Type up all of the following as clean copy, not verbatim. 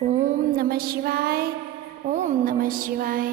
ओम नमः शिवाय। ओम नमः शिवाय।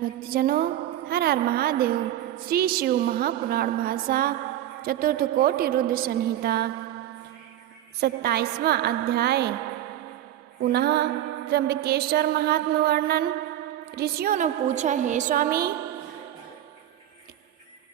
भक्तजनों, हर हर महादेव। श्री शिव महापुराण भाषा चतुर्थ कोटि रुद्र संहिता 27वां अध्याय। पुनः त्र्यंबकेश्वर महात्म वर्णन। ऋषियों ने पूछा, हे स्वामी,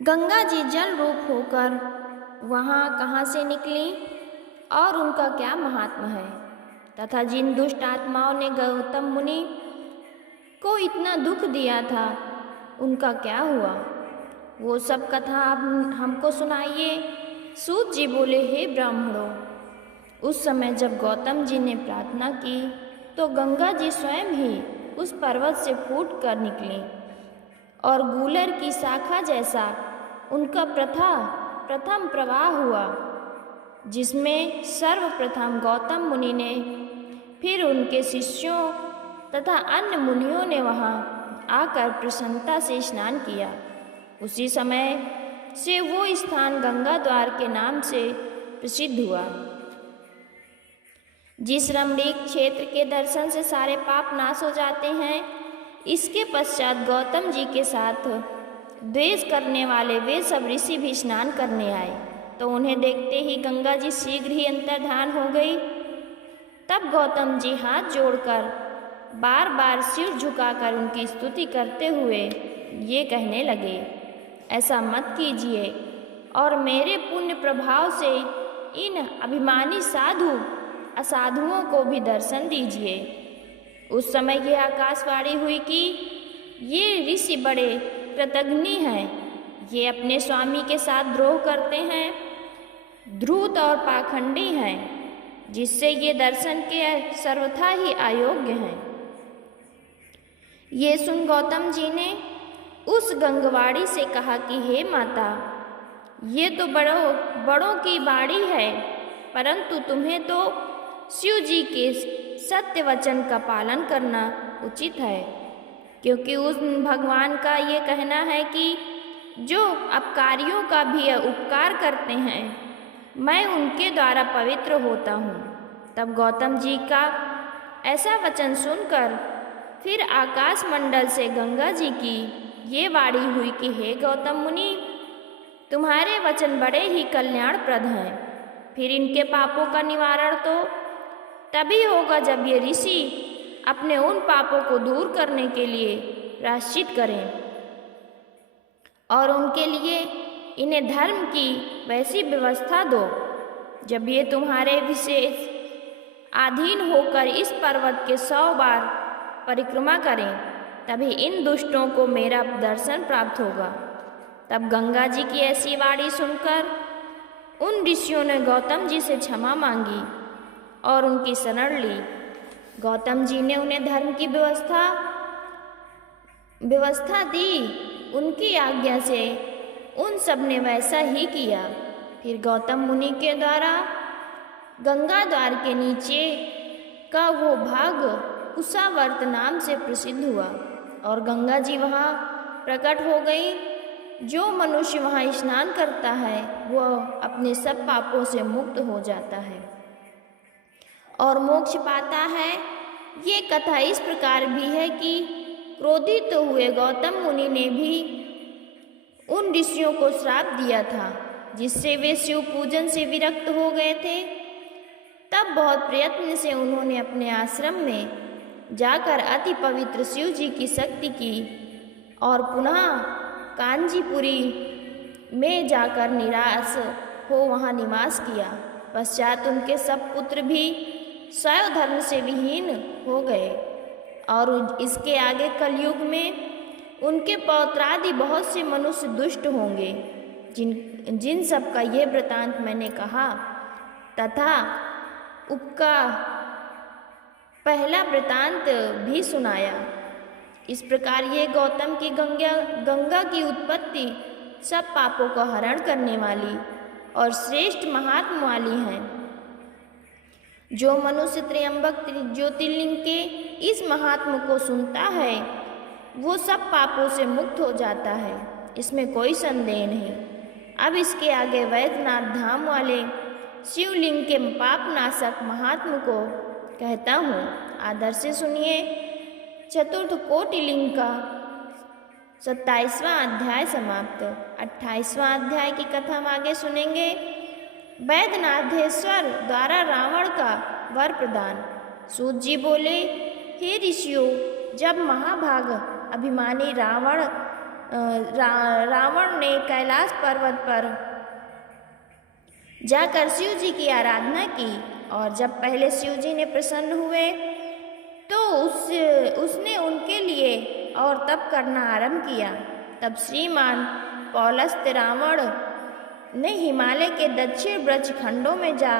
गंगा जी जल रूप होकर वहाँ कहाँ से निकली और उनका क्या महात्म है, तथा जिन दुष्ट आत्माओं ने गौतम मुनि को इतना दुख दिया था उनका क्या हुआ, वो सब कथा आप हमको सुनाइए। सूत जी बोले, हे ब्राह्मणों, उस समय जब गौतम जी ने प्रार्थना की तो गंगा जी स्वयं ही उस पर्वत से फूट कर निकली और गूलर की शाखा जैसा उनका प्रथम प्रवाह हुआ, जिसमें सर्वप्रथम गौतम मुनि ने, फिर उनके शिष्यों तथा अन्य मुनियों ने वहाँ आकर प्रसन्नता से स्नान किया। उसी समय से वो स्थान गंगा द्वार के नाम से प्रसिद्ध हुआ। जिस रमणीक क्षेत्र के दर्शन से सारे पाप नाश हो जाते हैं, इसके पश्चात गौतम जी के साथ द्वेष करने वाले वे सब ऋषि भी स्नान करने आए, तो उन्हें देखते ही गंगा जी शीघ्र ही अंतर्धान हो गई। तब गौतम जी हाथ जोड़कर बार बार सिर झुकाकर उनकी स्तुति करते हुए ये कहने लगे, ऐसा मत कीजिए और मेरे पुण्य प्रभाव से इन अभिमानी साधु असाधुओं को भी दर्शन दीजिए। उस समय यह आकाशवाणी हुई कि ये ऋषि बड़े कृतघ्नी हैं, ये अपने स्वामी के साथ द्रोह करते हैं, ध्रुत और पाखंडी हैं, जिससे ये दर्शन के सर्वथा ही अयोग्य हैं। ये सुन गौतम जी ने उस गंगवाड़ी से कहा कि हे माता, ये तो बड़ों की बाड़ी है, परंतु तुम्हें तो शिव जी के सत्य वचन का पालन करना उचित है, क्योंकि उस भगवान का ये कहना है कि जो अपकारियों का भी उपकार करते हैं, मैं उनके द्वारा पवित्र होता हूँ। तब गौतम जी का ऐसा वचन सुनकर फिर आकाश मंडल से गंगा जी की ये वाणी हुई कि हे गौतम मुनि, तुम्हारे वचन बड़े ही कल्याणप्रद हैं। फिर इनके पापों का निवारण तो तभी होगा जब ये ऋषि अपने उन पापों को दूर करने के लिए प्रायश्चित करें और उनके लिए इन्हें धर्म की वैसी व्यवस्था दो, जब ये तुम्हारे विशेष अधीन होकर इस पर्वत के 100 बार परिक्रमा करें, तभी इन दुष्टों को मेरा दर्शन प्राप्त होगा। तब गंगा जी की ऐसी वाणी सुनकर उन ऋषियों ने गौतम जी से क्षमा मांगी और उनकी शरण ली। गौतम जी ने उन्हें धर्म की व्यवस्था दी। उनकी आज्ञा से उन सब ने वैसा ही किया। फिर गौतम मुनि के द्वारा गंगा द्वार के नीचे का वो भाग कुशावर्त नाम से प्रसिद्ध हुआ और गंगा जी वहाँ प्रकट हो गई। जो मनुष्य वहाँ स्नान करता है वह अपने सब पापों से मुक्त हो जाता है और मोक्ष पाता है। ये कथा इस प्रकार भी है कि क्रोधित हुए गौतम मुनि ने भी उन ऋषियों को श्राप दिया था, जिससे वे शिव पूजन से विरक्त हो गए थे। तब बहुत प्रयत्न से उन्होंने अपने आश्रम में जाकर अति पवित्र शिव जी की शक्ति की और पुनः कांजीपुरी में जाकर निराश हो वहाँ निवास किया। पश्चात उनके सब पुत्र भी शैव धर्म से विहीन हो गए और इसके आगे कलयुग में उनके पौत्रादि बहुत से मनुष्य दुष्ट होंगे, जिन सब का ये वृतांत मैंने कहा तथा उपका पहला वृतांत भी सुनाया। इस प्रकार ये गौतम की गंगा की उत्पत्ति सब पापों का हरण करने वाली और श्रेष्ठ महात्म वाली है। जो मनुष्य त्र्यंबक ज्योतिर्लिंग के इस महात्म को सुनता है वो सब पापों से मुक्त हो जाता है, इसमें कोई संदेह नहीं। अब इसके आगे वैद्यनाथ धाम वाले शिवलिंग के पापनाशक महात्म को कहता हूँ। आदर से सुनिए। चतुर्थ कोटिलिंग का 27वां अध्याय समाप्त। 28वां अध्याय की कथा हम आगे सुनेंगे। वैद्यनाथेश्वर द्वारा रावण का वर प्रदान। सूत जी बोले, हे ऋषियों, जब महाभाग अभिमानी रावण ने कैलाश पर्वत पर जाकर शिव जी की आराधना की और जब पहले शिव जी ने प्रसन्न हुए तो उसने उनके लिए और तप करना आरंभ किया। तब श्रीमान पौलस्त्य रावण ने हिमालय के दक्षिण ब्रज खंडों में जा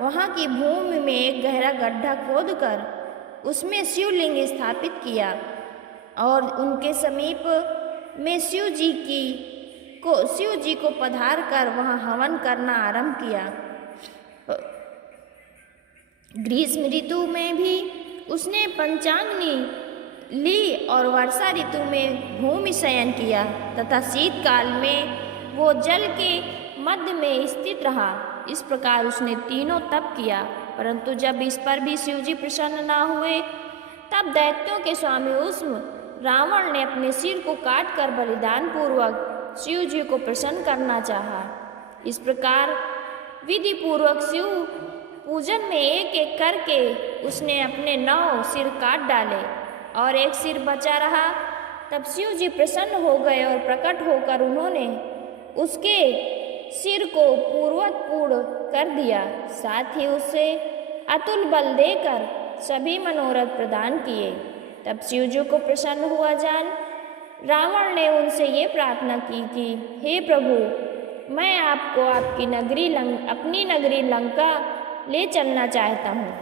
वहाँ की भूमि में एक गहरा गड्ढा खोदकर उसमें शिवलिंग स्थापित किया और उनके समीप में शिव जी को पधार कर वहाँ हवन करना आरंभ किया। ग्रीष्म ऋतु में भी उसने पंचाग्नि ली और वर्षा ऋतु में भूमि शयन किया तथा शीतकाल में वो जल के मध्य में स्थित रहा। इस प्रकार उसने तीनों तप किया, परंतु जब इस पर भी शिवजी प्रसन्न न हुए तब दैत्यों के स्वामी उस रावण ने अपने सिर को काट कर बलिदान पूर्वक शिव जी को प्रसन्न करना चाहा। इस प्रकार विधि पूर्वक शिव पूजन में एक एक करके उसने अपने 9 सिर काट डाले और एक सिर बचा रहा। तब शिव जी प्रसन्न हो गए और प्रकट होकर उन्होंने उसके सिर को पूर्वत पूर्ण कर दिया, साथ ही उसे अतुल बल देकर सभी मनोरथ प्रदान किए। तब शिव जी को प्रसन्न हुआ जान रावण ने उनसे ये प्रार्थना की कि हे प्रभु, मैं आपको आपकी अपनी नगरी लंका ले चलना चाहता हूँ।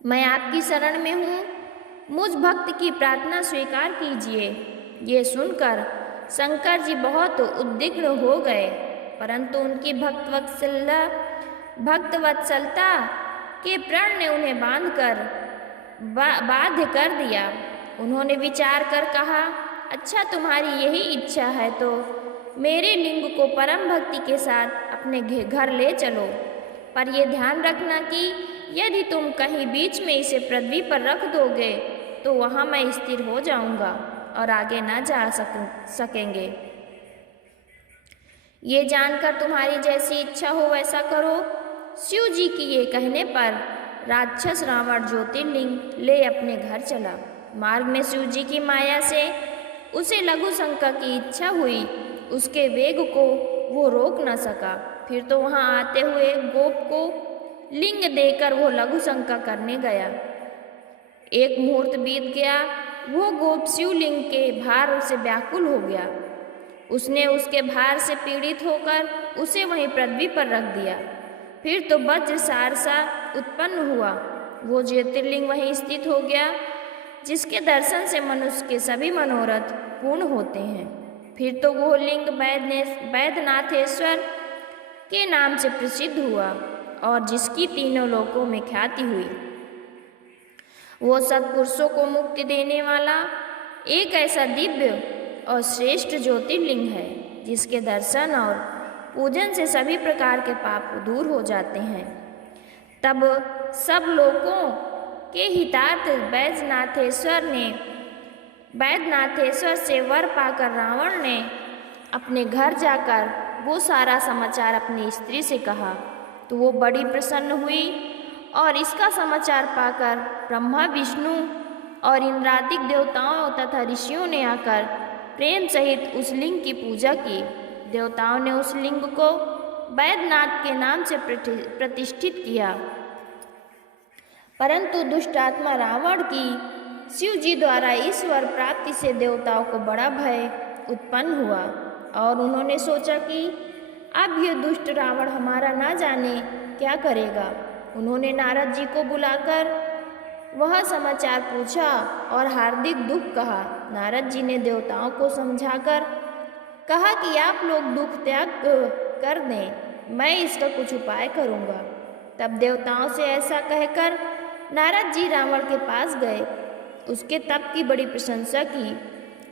मैं आपकी शरण में हूँ, मुझ भक्त की प्रार्थना स्वीकार कीजिए। ये सुनकर शंकर जी बहुत उद्विग्न हो गए, परंतु उनकी भक्तवत्सलता के प्रण ने उन्हें बाध्य कर दिया। उन्होंने विचार कर कहा, अच्छा तुम्हारी यही इच्छा है तो मेरे लिंग को परम भक्ति के साथ अपने घर ले चलो, पर यह ध्यान रखना कि यदि तुम कहीं बीच में इसे पृथ्वी पर रख दोगे तो वहाँ मैं स्थिर हो जाऊंगा और आगे ना जा सकेंगे। ये जानकर तुम्हारी जैसी इच्छा हो वैसा करो। शिव जी की ये कहने पर राक्षस रावण ज्योतिर्लिंग ले अपने घर चला। मार्ग में शिव जी की माया से उसे लघु शंका की इच्छा हुई, उसके वेग को वो रोक न सका। फिर तो वहाँ आते हुए गोप को लिंग देकर वो लघु शंका करने गया। एक मुहूर्त बीत गया, वो गोप शिवलिंग के भार से व्याकुल हो गया। उसने उसके भार से पीड़ित होकर उसे वहीं पृथ्वी पर रख दिया। फिर तो वज्र सहसा उत्पन्न हुआ, वो ज्योतिर्लिंग वहीं स्थित हो गया जिसके दर्शन से मनुष्य के सभी मनोरथ पूर्ण होते हैं। फिर तो वो लिंग वैद्यनाथेश्वर के नाम से प्रसिद्ध हुआ और जिसकी तीनों लोकों में ख्याति हुई। वो सत्पुरुषों को मुक्ति देने वाला एक ऐसा दिव्य और श्रेष्ठ ज्योतिर्लिंग है जिसके दर्शन और पूजन से सभी प्रकार के पाप दूर हो जाते हैं। तब सब लोगों के हितार्थ वैद्यनाथेश्वर से वर पाकर रावण ने अपने घर जाकर वो सारा समाचार अपनी स्त्री से कहा, तो वो बड़ी प्रसन्न हुई और इसका समाचार पाकर ब्रह्मा, विष्णु और इंद्रादिक देवताओं तथा ऋषियों ने आकर प्रेम सहित उस लिंग की पूजा की। देवताओं ने उस लिंग को वैद्यनाथ के नाम से प्रतिष्ठित किया, परंतु दुष्टात्मा रावण की शिव जी द्वारा ईश्वर प्राप्ति से देवताओं को बड़ा भय उत्पन्न हुआ और उन्होंने सोचा कि अब यह दुष्ट रावण हमारा ना जाने क्या करेगा। उन्होंने नारद जी को बुलाकर वह समाचार पूछा और हार्दिक दुख कहा। नारद जी ने देवताओं को समझाकर कहा कि आप लोग दुख त्याग कर दें, मैं इसका कुछ उपाय करूँगा। तब देवताओं से ऐसा कहकर नारद जी रावण के पास गए, उसके तप की बड़ी प्रशंसा की,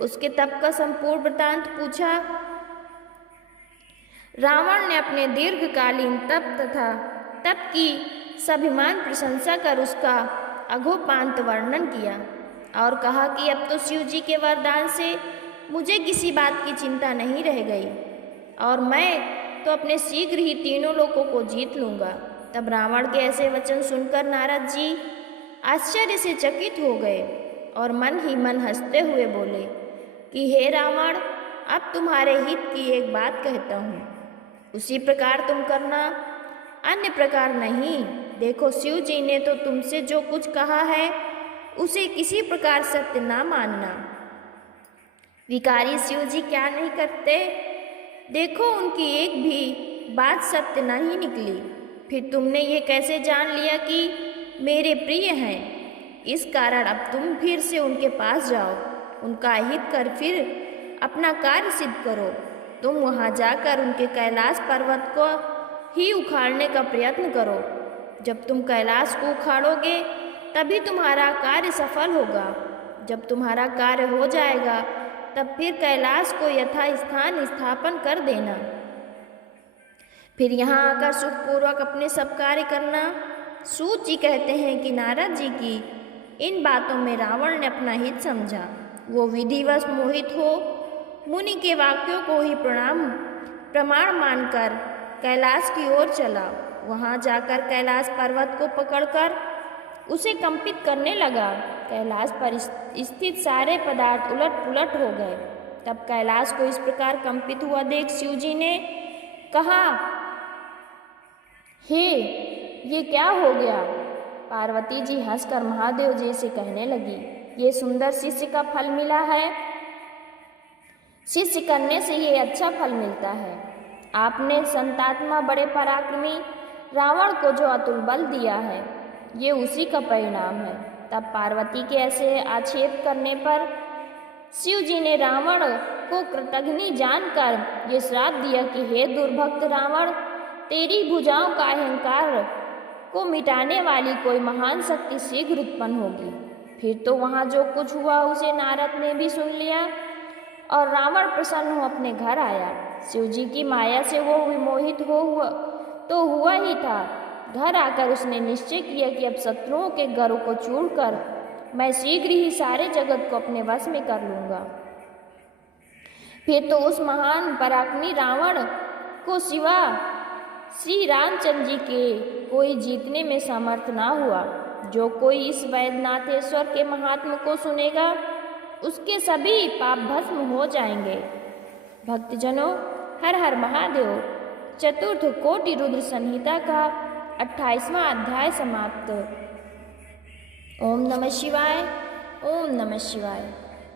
उसके तप का संपूर्ण वृत्तांत पूछा। रावण ने अपने दीर्घकालीन तप तथा तप की स्वाभिमान प्रशंसा कर उसका अघोपांत वर्णन किया और कहा कि अब तो शिव जी के वरदान से मुझे किसी बात की चिंता नहीं रह गई और मैं तो अपने शीघ्र ही तीनों लोकों को जीत लूँगा। तब रावण के ऐसे वचन सुनकर नारद जी आश्चर्य से चकित हो गए और मन ही मन हंसते हुए बोले कि हे रावण, अब तुम्हारे हित की एक बात कहता हूँ, उसी प्रकार तुम करना, अन्य प्रकार नहीं। देखो, शिव जी ने तो तुमसे जो कुछ कहा है उसे किसी प्रकार सत्य ना मानना। विकारी शिव जी क्या नहीं करते, देखो उनकी एक भी बात सत्य नहीं निकली। फिर तुमने ये कैसे जान लिया कि मेरे प्रिय हैं? इस कारण अब तुम फिर से उनके पास जाओ, उनका हित कर फिर अपना कार्य सिद्ध करो। तुम वहाँ जाकर उनके कैलाश पर्वत को ही उखाड़ने का प्रयत्न करो। जब तुम कैलाश को उखाड़ोगे तभी तुम्हारा कार्य सफल होगा। जब तुम्हारा कार्य हो जाएगा तब फिर कैलाश को यथास्थान स्थापन कर देना। फिर यहाँ आकर सुखपूर्वक अपने सब कार्य करना। सूत जी कहते हैं कि नारद जी की इन बातों में रावण ने अपना हित समझा। वो विधिवश मोहित हो मुनि के वाक्यों को ही प्रमाण मानकर कैलाश की ओर चला। वहाँ जाकर कैलाश पर्वत को पकड़कर उसे कंपित करने लगा। कैलाश पर स्थित सारे पदार्थ उलट पुलट हो गए। तब कैलाश को इस प्रकार कंपित हुआ देख शिव जी ने कहा, हे, ये क्या हो गया? पार्वती जी हंसकर महादेव जी से कहने लगी, ये सुंदर शिष्य का फल मिला है। शिष्य करने से ये अच्छा फल मिलता है। आपने संतात्मा बड़े पराक्रमी रावण को जो अतुल बल दिया है, ये उसी का परिणाम है। तब पार्वती के ऐसे आक्षेप करने पर शिव जी ने रावण को कृतघ्नि जानकर ये श्राप दिया कि हे दुर्भक्त रावण, तेरी भुजाओं का अहंकार को मिटाने वाली कोई महान शक्ति शीघ्र उत्पन्न होगी। फिर तो वहाँ जो कुछ हुआ उसे नारद ने भी सुन लिया और रावण प्रसन्न हो अपने घर आया। शिव जी की माया से वो विमोहित तो हुआ ही था। घर आकर उसने निश्चय किया कि अब शत्रुओं के गढ़ों को चूरकर मैं शीघ्र ही सारे जगत को अपने वश में कर लूँगा। फिर तो उस महान पराक्रमी रावण को सिवा श्री रामचंद्र जी के कोई जीतने में समर्थ ना हुआ। जो कोई इस वैद्यनाथेश्वर के महात्म को सुनेगा उसके सभी पाप भस्म हो जाएंगे। भक्तजनों, हर हर महादेव। चतुर्थ कोटि रुद्र संहिता का 28वां अध्याय समाप्त। ओम नमः शिवाय। ओम नमः शिवाय।